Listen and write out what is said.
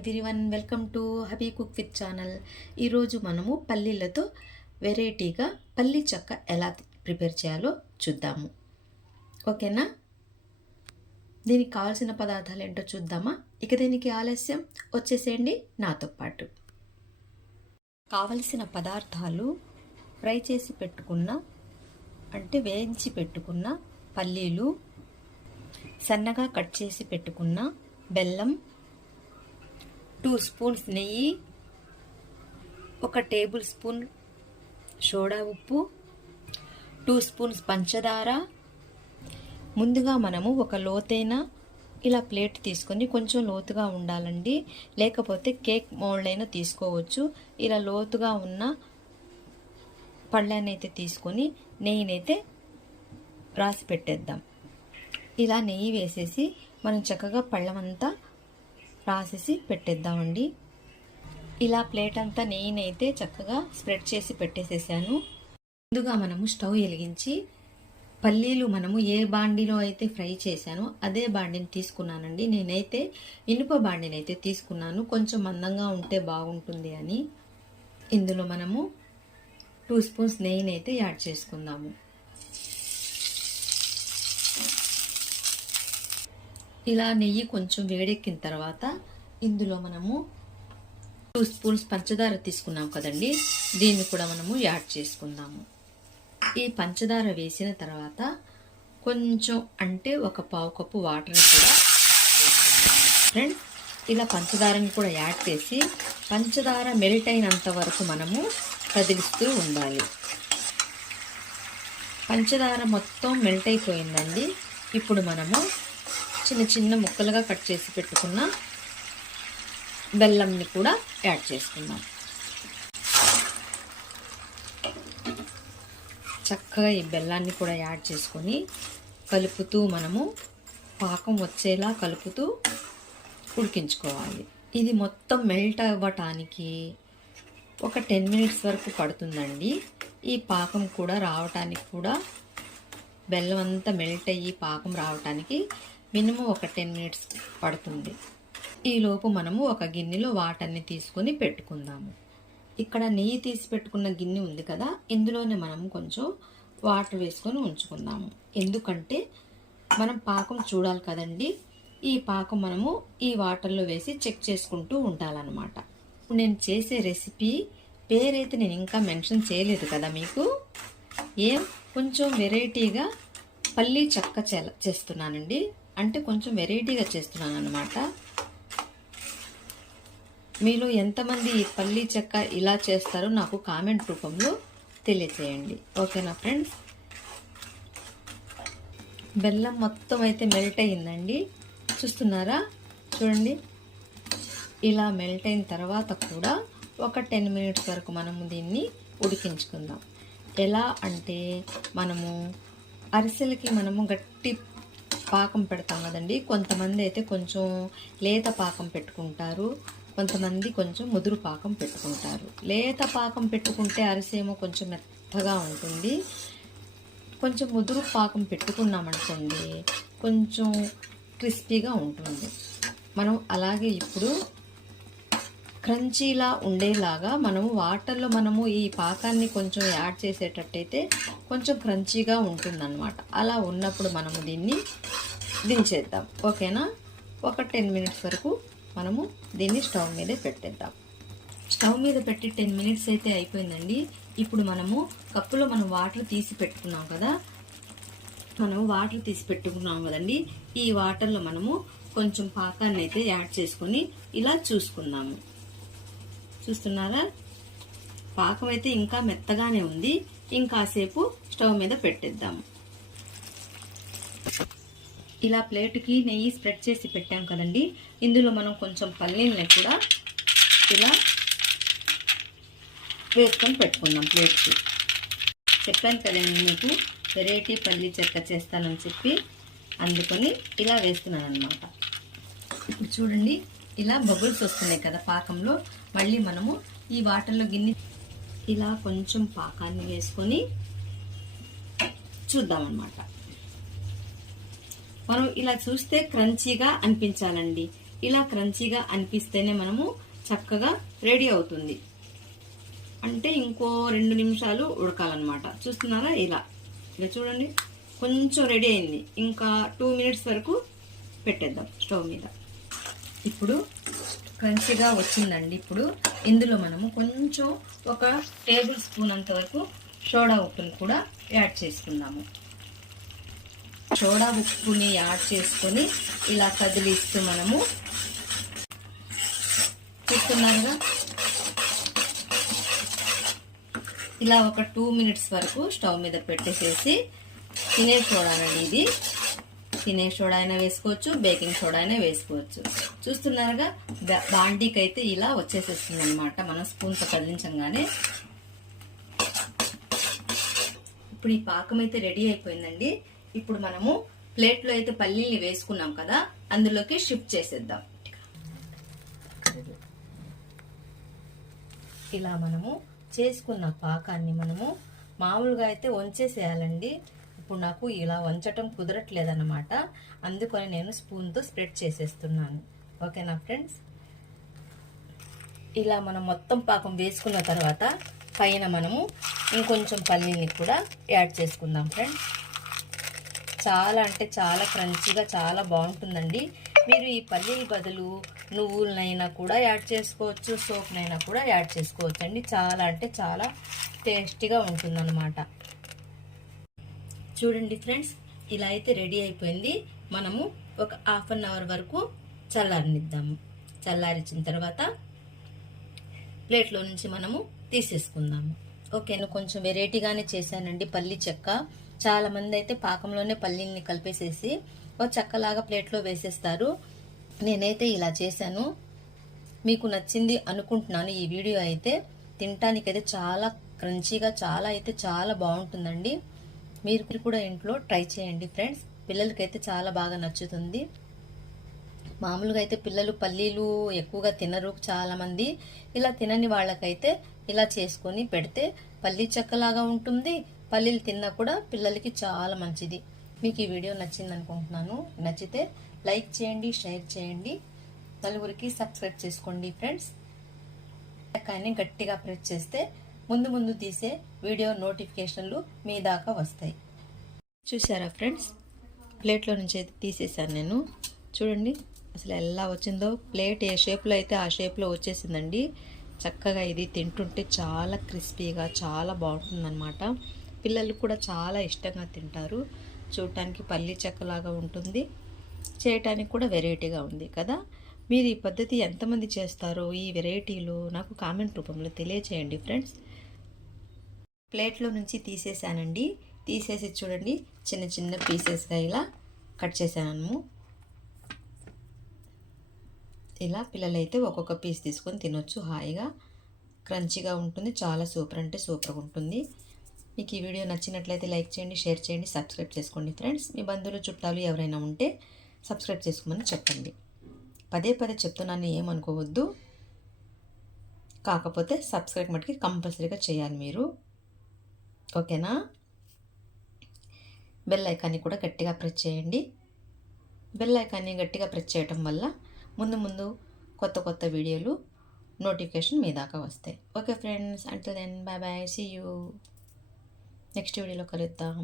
Everyone welcome to hobby cook with channel ఈరోజు మనము పల్లీలతో వెరైటీగా పల్లీ చెక్క ఎలా ప్రిపేర్ చేయాలో చూద్దాము. ఓకేనా? దీనికి కావాల్సిన పదార్థాలు ఏంటో చూద్దామా? ఇక దీనికి ఆలస్యం. వచ్చేసేయండి నాతో పాటు. కావలసిన పదార్థాలు ఫ్రై చేసి పెట్టుకున్న అంటే వేయించి పెట్టుకున్న పల్లీలు సన్నగా కట్ చేసి పెట్టుకున్న బెల్లం టూ స్పూన్స్ నెయ్యి ఒక టేబుల్ స్పూన్ సోడా ఉప్పు టూ స్పూన్స్ పంచదార. ముందుగా మనము ఒక లోతైన ఇలా ప్లేట్ తీసుకొని కొంచెం లోతుగా ఉండాలండి. లేకపోతే కేక్ మోల్డ్ అయినా తీసుకోవచ్చు. ఇలా లోతుగా ఉన్న పళ్ళనైతే తీసుకొని నెయ్యినైతే రాసి పెట్టేద్దాం. ఇలా నెయ్యి వేసేసి మనం చక్కగా పళ్ళమంతా రాసేసి పెట్టేద్దామండి. ఇలా ప్లేట్ అంతా నెయ్యినైతే చక్కగా స్ప్రెడ్ చేసి పెట్టేసేసాను. ముందుగా మనము స్టవ్ వెలిగించి పల్లీలు మనము ఏ బాండిలో అయితే ఫ్రై చేశానో అదే బాండిని తీసుకున్నానండి. నేనైతే ఇనుప బాండిని అయితే తీసుకున్నాను. కొంచెం మందంగా ఉంటే బాగుంటుంది అని. ఇందులో మనము టూ స్పూన్స్ నెయ్యిని అయితే యాడ్ చేసుకుందాము. ఇలా నెయ్యి కొంచెం వేడెక్కిన తర్వాత ఇందులో మనము టూ స్పూన్స్ పంచదార తీసుకున్నాం కదండి. దీన్ని కూడా మనము యాడ్ చేసుకుందాము. ఈ పంచదార వేసిన తర్వాత కొంచెం అంటే ఒక పావు కప్పు వాటర్ని కూడా ఫ్రెండ్స్ ఇలా పంచదారని కూడా యాడ్ చేసి పంచదార మెల్ట్ అయినంత వరకు మనము కదిలిస్తూ ఉండాలి. పంచదార మొత్తం మెల్ట్ అయిపోయిందండి. ఇప్పుడు మనము చిన్న చిన్న ముక్కలుగా కట్ చేసి పెట్టుకున్న బెల్లంని కూడా యాడ్ చేసుకుందాం. చక్కగా ఈ బెల్లాన్ని కూడా యాడ్ చేసుకొని కలుపుతూ మనము పాకం వచ్చేలా కలుపుతూ ఉడికించుకోవాలి. ఇది మొత్తం మెల్ట్ అవ్వటానికి ఒక టెన్ మినిట్స్ వరకు పడుతుందండి. ఈ పాకం కూడా రావటానికి కూడా బెల్లం అంతా మెల్ట్ అయ్యి పాకం రావటానికి మినిమం ఒక టెన్ మినిట్స్ పడుతుంది. ఈలోపు మనము ఒక గిన్నెలో వాటర్ని తీసుకొని పెట్టుకుందాము. ఇక్కడ నెయ్యి తీసి పెట్టుకున్న గిన్నె ఉంది కదా ఇందులోనే మనం కొంచెం వాటర్ వేసుకొని ఉంచుకుందాము. ఎందుకంటే మనం పాకం చూడాలి కదండి ఈ పాకం మనము ఈ వాటర్లో వేసి చెక్ చేసుకుంటూ ఉండాలన్నమాట. నేను చేసే రెసిపీ పేరైతే నేను ఇంకా మెన్షన్ చేయలేదు కదా మీకు? ఏం? కొంచెం వెరైటీగా పల్లీ చెక్క చేస్తున్నానండి. అంటే కొంచెం వెరైటీగా చేస్తున్నాను అనమాట మీలో ఎంతమంది పల్లీ చెక్క ఇలా చేస్తారో నాకు కామెంట్ రూపంలో తెలియచేయండి. ఓకేనా ఫ్రెండ్స్? బెల్లం మొత్తం అయితే మెల్ట్ అయ్యిందండి. చూస్తున్నారా? చూడండి. ఇలా మెల్ట్ అయిన తర్వాత కూడా ఒక టెన్ మినిట్స్ వరకు మనము దీన్ని ఉడికించుకుందాం. ఎలా అంటే మనము అరిసెలకి మనము గట్టి పాకం పెడతాం కదండి. కొంతమంది అయితే కొంచెం లేత పాకం పెట్టుకుంటారు. కొంతమంది కొంచెం ముదురు పాకం పెట్టుకుంటారు. లేత పాకం పెట్టుకుంటే అరిసేమో కొంచెం మెత్తగా ఉంటుంది. కొంచెం ముదురు పాకం పెట్టుకున్నామనుకోండి కొంచెం క్రిస్పీగా ఉంటుంది. మనం అలాగే ఇప్పుడు క్రంచీలా ఉండేలాగా మనము వాటర్లో మనము ఈ పాకాన్ని కొంచెం యాడ్ చేసేటట్టయితే కొంచెం క్రంచీగా ఉంటుందన్నమాట. అలా ఉన్నప్పుడు మనము దీన్ని దించేద్దాం. ఓకేనా? ఒక టెన్ మినిట్స్ వరకు మనము దీన్ని స్టవ్ మీదే పెట్టేద్దాం. స్టవ్ మీద పెట్టి టెన్ మినిట్స్ అయితే అయిపోయిందండి. ఇప్పుడు మనము కప్పులో మనం వాటర్ తీసి పెట్టుకున్నాం కదా? మనము వాటర్ తీసి పెట్టుకున్నాం కదండి. ఈ వాటర్లో మనము కొంచెం పాకాన్ని అయితే యాడ్ చేసుకొని ఇలా చూసుకుందాము. చూస్తున్నారా? పాకం అయితే ఇంకా మెత్తగానే ఉంది. ఇంకాసేపు స్టవ్ మీద పెట్టేద్దాము ఇలా ప్లేట్కి నెయ్యి స్ప్రెడ్ చేసి పెట్టాం కదండి. ఇందులో మనం కొంచెం పల్లీలని కూడా ఇలా వేసుకొని పెట్టుకుందాం ప్లేట్కి. చెప్పాను కదండి మీకు వెరైటీ పల్లీ చెక్క చేస్తానని చెప్పి అందుకొని ఇలా వేస్తున్నాను అనమాట ఇప్పుడు చూడండి ఇలా బబుల్స్ వస్తున్నాయి కదా పాకంలో. మళ్ళీ మనము ఈ వాటర్లో గిన్నె ఇలా కొంచెం పాకాన్ని వేసుకొని చూద్దామన్నమాట. మనం ఇలా చూస్తే క్రంచీగా అనిపించాలండి. ఇలా క్రంచీగా అనిపిస్తేనే మనము చక్కగా రెడీ అవుతుంది. అంటే ఇంకో రెండు నిమిషాలు ఉడకాలన్నమాట. చూస్తున్నారా? ఇలా. ఇలా చూడండి. కొంచెం రెడీ అయింది. ఇంకా టూ మినిట్స్ వరకు పెట్టేద్దాం స్టవ్ మీద. ఇప్పుడు క్రంచిగా వచ్చిందండి ఇప్పుడు. ఇందులో మనము కొంచెం ఒక టేబుల్ స్పూన్ అంత వరకు సోడా ఉప్పుని కూడా యాడ్ చేసుకుందాము. సోడా ఉప్పుని యాడ్ చేసుకొని ఇలా కదిలిస్తూ మనము చూస్తున్నారుగా ఇలా ఒక టూ మినిట్స్ వరకు స్టవ్ మీద పెట్టేసేసి తినే సోడానండి ఇది. తినే సోడా అయినా వేసుకోవచ్చు బేకింగ్ సోడా అయినా వేసుకోవచ్చు. చూస్తున్నారుగా బాండీకి అయితే ఇలా వచ్చేసేస్తుంది అనమాట మనం స్పూన్తో కదిలించంగానే. ఇప్పుడు ఈ పాకం అయితే రెడీ అయిపోయిందండి. ఇప్పుడు మనము ప్లేట్లో అయితే పల్లీల్ని వేసుకున్నాం కదా అందులోకి షిఫ్ట్ చేసేద్దాం. ఇలా మనము చేసుకున్న పాకాన్ని మనము మామూలుగా అయితే వంచేసేయాలండి. ఇప్పుడు నాకు ఇలా వంచటం కుదరట్లేదన్నమాట. అందుకని నేను స్పూన్తో స్ప్రెడ్ చేసేస్తున్నాను. ఓకేనా ఫ్రెండ్స్? ఇలా మనం మొత్తం పాకం వేసుకున్న తర్వాత పైన మనము ఇంకొంచెం పల్లీని కూడా యాడ్ చేసుకుందాం ఫ్రెండ్స్. చాలా అంటే చాలా క్రంచీగా చాలా బాగుంటుందండి. మీరు ఈ పల్లీల బదులు నువ్వులనైనా కూడా యాడ్ చేసుకోవచ్చు సోప్నైనా కూడా యాడ్ చేసుకోవచ్చు అండి చాలా అంటే చాలా టేస్టీగా ఉంటుందన్నమాట. చూడండి ఫ్రెండ్స్ ఇలా అయితే రెడీ అయిపోయింది. మనము ఒక హాఫ్ అన్ అవర్ వరకు చల్లారనిద్దాము చల్లారించిన తర్వాత ప్లేట్లో నుంచి మనము తీసేసుకుందాము ఓకే నేను కొంచెం వెరైటీగానే చేశానండి పల్లి చెక్క. చాలామంది అయితే పాకంలోనే పల్లీల్ని కలిపేసేసి ఓ చెక్కలాగా ప్లేట్లో వేసేస్తారు. నేనైతే ఇలా చేశాను. మీకు నచ్చింది అనుకుంటున్నాను ఈ వీడియో అయితే. తినటానికైతే చాలా క్రంచీగా చాలా అయితే చాలా బాగుంటుందండి. మీరు కూడా ఇంట్లో ట్రై చేయండి ఫ్రెండ్స్. పిల్లలకైతే చాలా బాగా నచ్చుతుంది. మామూలుగా అయితే పిల్లలు పల్లీలు ఎక్కువగా తినరు చాలామంది. ఇలా తినని వాళ్ళకైతే ఇలా చేసుకొని పెడితే పల్లీ చెక్కలాగా ఉంటుంది. పల్లీలు తిన్నా కూడా పిల్లలకి చాలా మంచిది. మీకు ఈ వీడియో నచ్చింది అనుకుంటున్నాను. నచ్చితే లైక్ చేయండి షేర్ చేయండి. నలుగురికి సబ్స్క్రైబ్ చేసుకోండి ఫ్రెండ్స్. కానీ గట్టిగా ప్రెస్ చేస్తే ముందు ముందు తీసే వీడియో నోటిఫికేషన్లు మీ దాకా వస్తాయి. చూసారా ఫ్రెండ్స్? ప్లేట్లో నుంచి అయితే తీసేసాను నేను. చూడండి. అసలు ఎలా వచ్చిందో ప్లేట్ ఏ షేప్లో అయితే ఆ షేప్లో వచ్చేసిందండి. చక్కగా ఇది తింటుంటే చాలా క్రిస్పీగా చాలా బాగుంటుందన్నమాట. పిల్లలు కూడా చాలా ఇష్టంగా తింటారు. చూడటానికి పల్లి చెక్కలాగా ఉంటుంది. చేయటానికి కూడా వెరైటీగా ఉంది కదా. మీరు ఈ పద్ధతి ఎంతమంది చేస్తారో ఈ వెరైటీలు నాకు కామెంట్ రూపంలో తెలియచేయండి ఫ్రెండ్స్. ప్లేట్లో నుంచి తీసేసానండి. తీసేసి చూడండి చిన్న చిన్న పీసెస్గా ఇలా కట్ చేశాను. ఇలా పిల్లలైతే ఒక్కొక్క పీస్ తీసుకొని తినొచ్చు. హాయిగా క్రంచీగా ఉంటుంది. చాలా సూపర్ అంటే సూపర్గా ఉంటుంది. మీకు ఈ వీడియో నచ్చినట్లయితే లైక్ చేయండి షేర్ చేయండి సబ్స్క్రైబ్ చేసుకోండి ఫ్రెండ్స్. మీ బంధువులు చుట్టాలు ఎవరైనా ఉంటే సబ్స్క్రైబ్ చేసుకోమని చెప్పండి. పదే పదే చెప్తున్నాను ఏమనుకోవద్దు. కాకపోతే సబ్స్క్రైబ్ మటుకి కంపల్సరీగా చేయాలి మీరు. ఓకేనా? బెల్ ఐకాన్ని కూడా గట్టిగా ప్రెస్ చేయండి. బెల్ ఐకాన్ని గట్టిగా ప్రెస్ చేయటం వల్ల ముందు ముందు కొత్త కొత్త వీడియోలు నోటిఫికేషన్ మీ దాకా వస్తాయి. ఓకే ఫ్రెండ్స్ అంటే then bye bye see you next వీడియోలో కలుద్దాం.